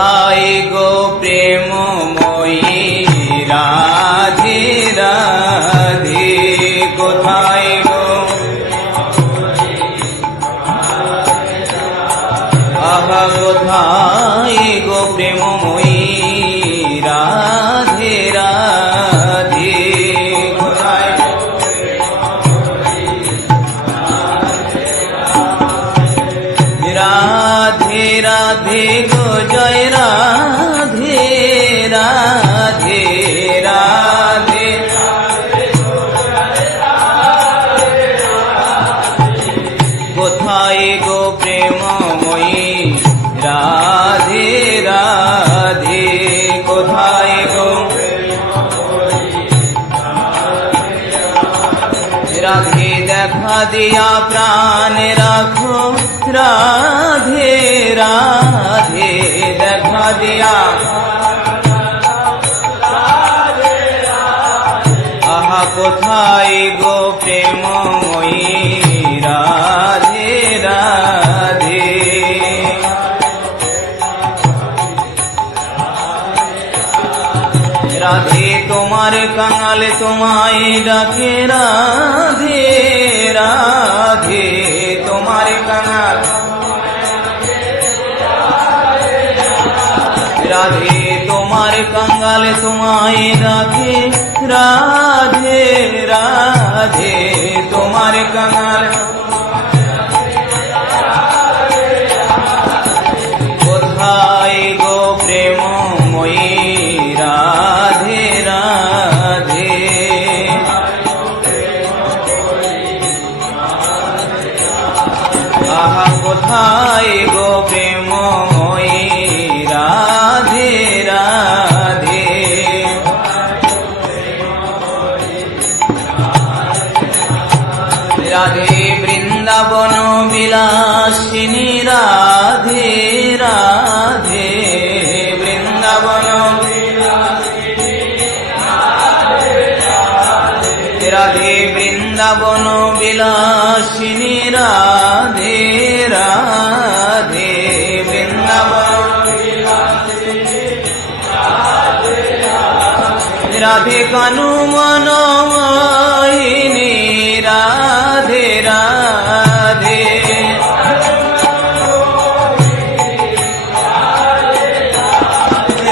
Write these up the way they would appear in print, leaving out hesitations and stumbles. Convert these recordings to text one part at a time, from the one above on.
I go প্রেমময়ী Radhe Radhe, কোথায় গো আহা কোথায় গো প্রেমময়ী রাধে রাধে, কোথায় রাধে রাধে গো জয় রাধে রাধে রাধে, কোথায় গো প্রেমময়ী রাধে রাধে, কোথায় গো রাধে, দেখা দিয়া প্রাণ রাখো রাধে রাধে, দেখা দিয়া আহা কোথায় গো প্রেমময়ী রাধে রাধে, রাধে তোমার কাঙাল তোমায় ডাকে রাধে রাধে, তোমার কাঙাল রাধে, তোমার কাঙাল তোমায় ডাকে রাধে রাধে, তোমার কাঙাল কোথায় গো প্রেমময়ী রাধে রাধে, আহা কোথায় গো প্রেমময়ী রাধে রাধে, রাধে বৃন্দাবন বিলাসিনী রাধে রাধে, বৃন্দাবন রাধে বৃন্দাবন বিলাসিনী রাধে রাধে, বৃন্দাবন রাধে কানু মনোমোহিনী রাধে রাধে,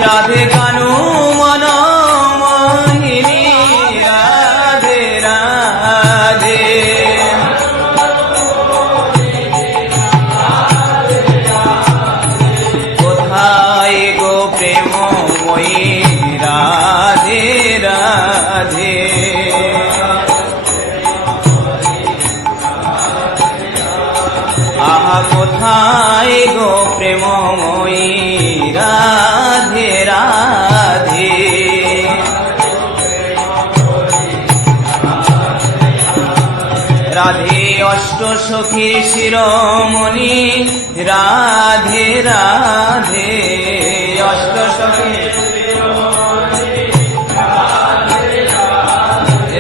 রাধে কানু মনোমোহিনী রাধে রাধে, কোথায় গো প্রেমময়ী রাধে রাধে, আহা কোথায় গো প্রেমময়ী রাধে রাধে, রাধে অষ্ট সখী শিরোমণি রাধে রাধে, অষ্ট সখী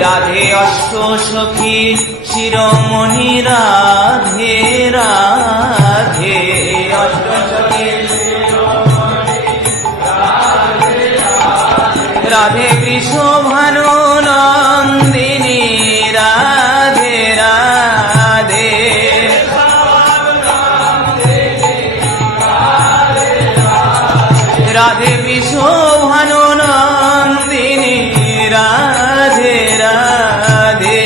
রাধে অষ্ট সখী শিরোমণি রাধে রাধে, অষ্ট সখী রাধে বৃষভানু নন্দিনী রাধে রাধে, রাধে বৃষভানু নন্দিনী রাধে রাধে,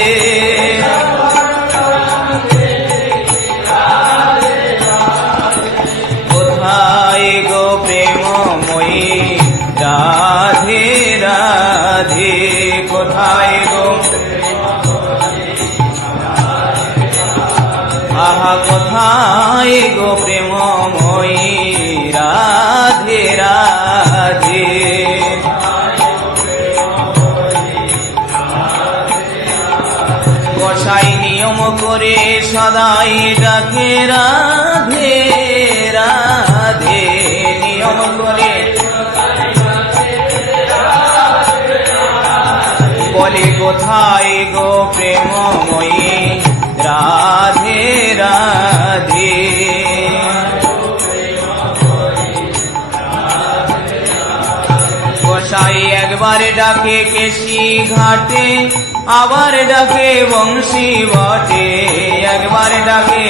কোথায় গো প্রেমময়ী রাধে রাধে, কোথায় গো আহা কোথায় গো প্রেমময়ী রাধে রাধে, গোসাই নিয়ম করে সদাই ডাকে রাধে রাধে, নিয়ম করে বলে কোথায় গো প্রেমময়ী রাধে রাধে, একবার ডাকে কেশি ঘাটে, আবার ডাকে বংশী বটে। একবার ডাকে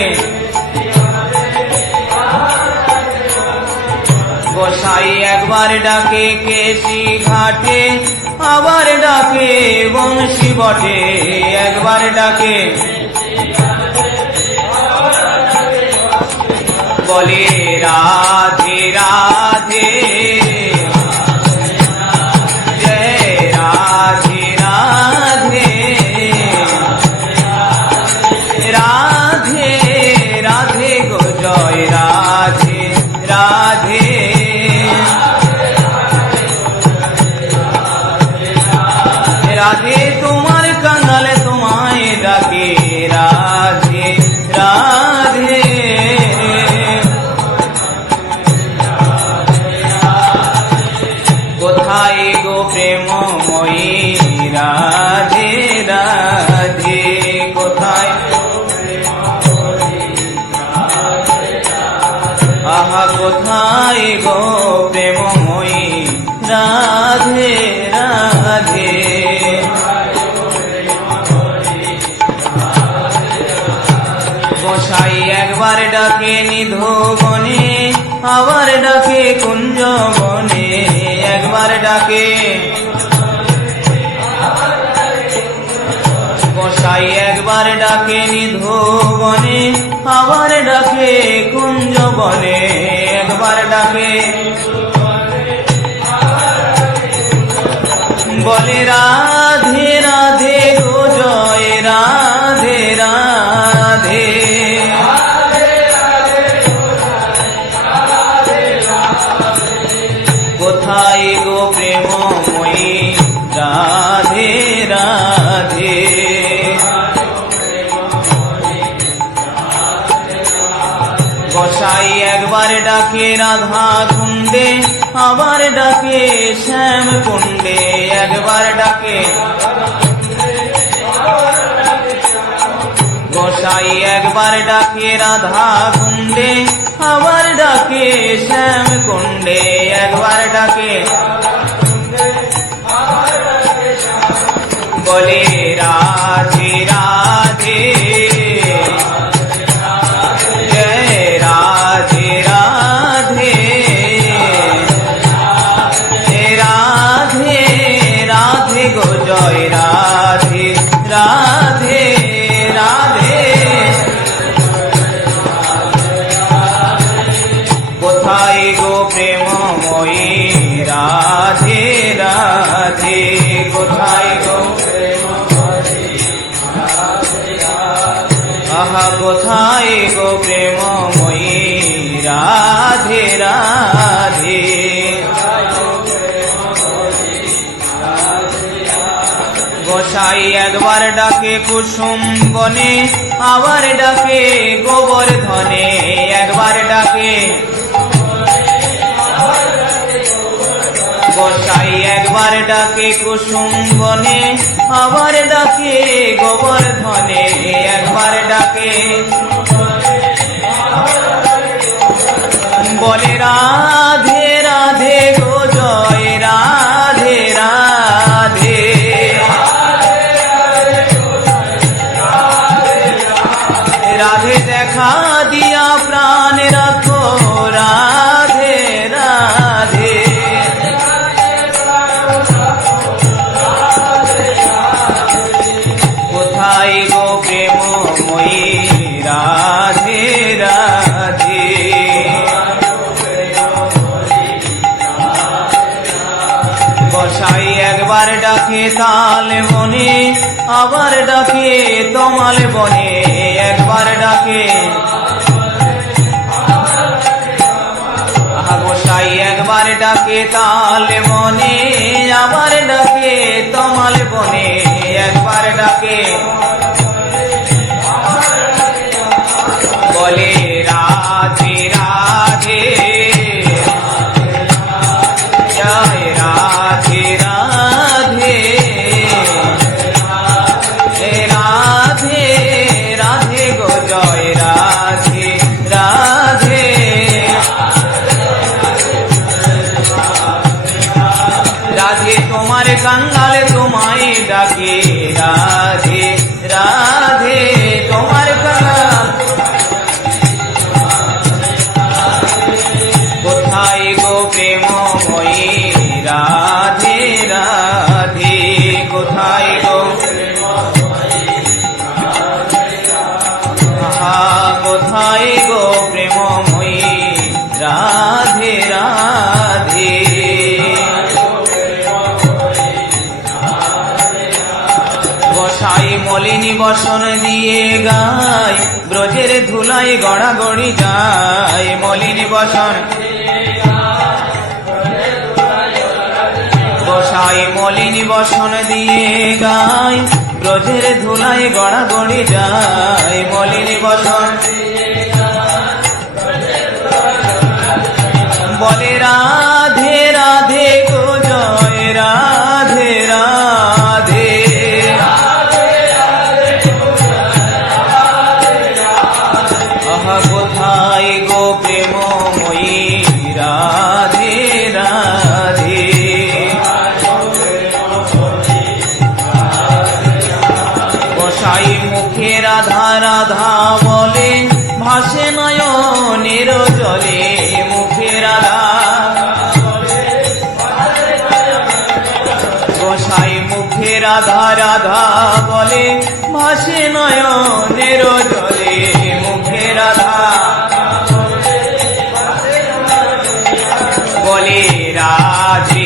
গোসাই, একবার ডাকে কেশি ঘাটে, আবার ডাকে বংশী বটে। একবার ডাকে বলে রাধে রাধে, জয় রাধে রাধে, রাধে রাধে গো জয় রাধে রাধে। রাধে তোমার কাঙালে তোমায় ডাকে, রাধে রাধে। কোথায় গো প্রেমময়ী, রাধে রাধে, কোথায়? আহা কোথায় গো প্রেমময়ী, রাধে রাধে। গোসাই একবার ডাকে নিধুবনে, আবার ডাকে কুঞ্জবনে। একবার ডাকে গোসাই, একবার ডাকে নিধুবনে, আবার ডাকে কুঞ্জবনে। একবার ডাকে বলে রাধে রাধে গো জয় রাধে রাধে। কোথায় গো প্রেমময়ী, রাধে রাধে। গোসাই একবার ডাকে রাধা কুণ্ডে, আবার ডাকে শ্যাম কুণ্ডে। একবার ডাকে গোসাই, একবার ডাকে রাধা কুণ্ডে, আবার ডাকে শ্যাম কুণ্ডে। একবার ডাকে বলে রাধে রাধে, জয় রাধে রাধে, রাধে রাধে গো জয় রাধে রাধে রাধে। কোথায় গো প্রেমময়ী, রাধে রাধে, কোথায় গো? আহা কোথায় গো প্রেমময়ী, রাধে রাধে। গোসাই একবার ডাকে কুসুম বনে, আবার ডাকে গোবর্ধনে। একবার ডাকে গোসাই, একবার ডাকে কুসুম বনে, আবার ডাকে গোবর্ধনে। একবার ডাকে বলে রাধে রাধে গো জয় রাধে রাধে। রাধে দেখা দিয়া প্রাণ রাখো, রাধে রাধে। কোথায় গো প্রেমময়ী, রাধে রাধে। গোসাই একবার ডাকে তাল বনে, আবার ডাকে তমাল বনে। একবার ডাকে গোসাই, একবার ডাকে তাল বনে, আবার ডাকে তমাল বনে। একবার ডাকে বলে রাধে রাধে, জয় রাধে রাধে, রাধে রাধে গো জয় রাধে রাধে। রাধে তোমার তোমার কাঙ্গাল তোমায় ডাকে রাধে রাধে, তোমার কাঙ্গাল কোথায় গো প্রেমময়ী রাধে রাধে, কোথায় গো কোথায় গো প্রেমময়ী রাধে রাধে। গোসাই মলিনী বসন দিয়ে গায়, ব্রজের ধুলায় গড়াগড়ি যায়, মলিনী বসন গোসাই মলিনী বসন দিয়ে গায়, ব্রজের ধুলায় গড়াগড়ি যায়, মলিনী বসন বলে রাধে রাধে গো জয় রাধে রাধে, আহা কোথায় গো প্রেমময়ী রাধে রাধে। গোসাই মুখে রাধা রাধা বলে, ভাসে নয়নের জলে, মুখে রাধা গোসাই মুখে রাধা রাধা বলে, ভাসে নয়নের জলে, মুখে রাধা বলে রাধে